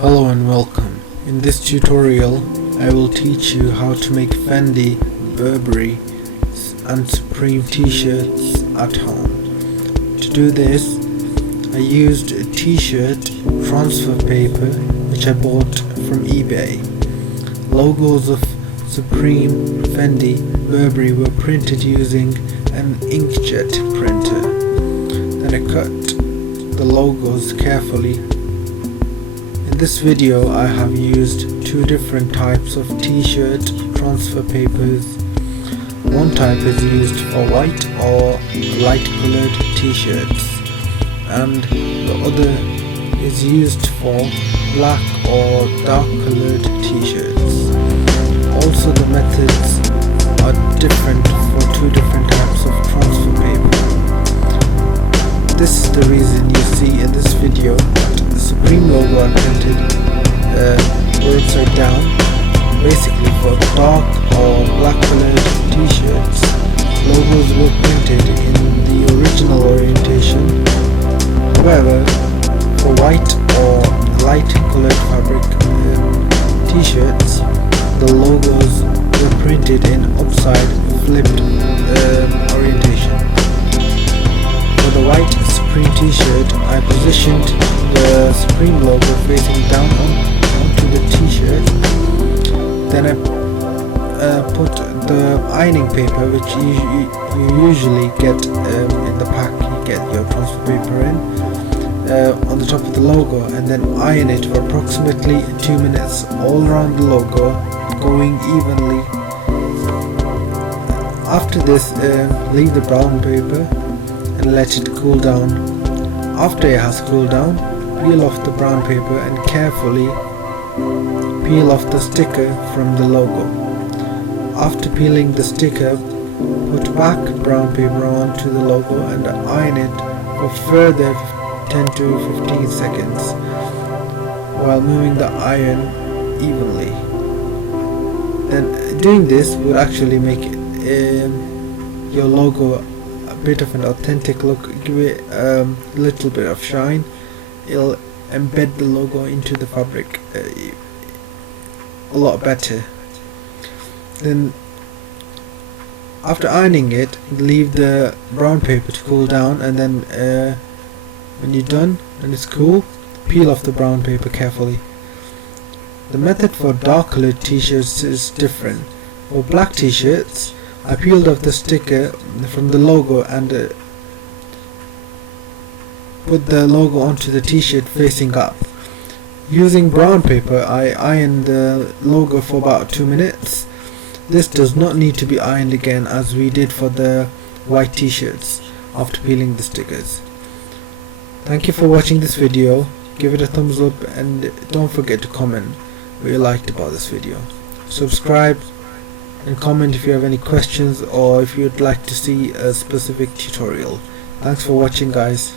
Hello and welcome. In this tutorial I will teach you how to make Fendi, Burberry and Supreme t-shirts at home. To do this I used a t-shirt transfer paper which I bought from eBay. Logos of Supreme, Fendi, Burberry were printed using an inkjet printer. Then I cut the logos carefully. In this video I have used two different types of t-shirt transfer papers. One type is used for white or light colored t-shirts and the other is used for black or dark colored t-shirts. Also the methods are different for two different types of transfer paper. This is the reason you see in this video that the Supreme logo are printed were upside down. Basically for dark or black colored t-shirts, logos were printed in the original orientation. However, for white or light colored fabric t-shirts, the logos were printed in upside flipped orientation. For the white Supreme t-shirt, I positioned the Supreme logo facing down onto the t-shirt. Then I put the ironing paper, which you usually get in the pack you get your transfer paper in, on the top of the logo, and then iron it for approximately 2 minutes all around the logo, going evenly. After this, leave the brown paper and let it cool down. After it has cooled down, peel off the brown paper and carefully peel off the sticker from the logo. After peeling the sticker, put back brown paper onto the logo and iron it for further 10 to 15 seconds while moving the iron evenly. Then doing this would actually make your logo a bit of an authentic look, give it a little bit of shine. It'll embed the logo into the fabric a lot better. Then after ironing it, leave the brown paper to cool down, and then when you're done and it's cool, peel off the brown paper carefully. The method for dark colored t-shirts is different. For black t-shirts, I peeled off the sticker from the logo and put the logo onto the t-shirt facing up. Using brown paper, I ironed the logo for about 2 minutes. This does not need to be ironed again as we did for the white t-shirts after peeling the stickers. Thank you for watching this video. Give it a thumbs up and don't forget to comment what you liked about this video. Subscribe and comment if you have any questions or if you'd like to see a specific tutorial. Thanks for watching, guys.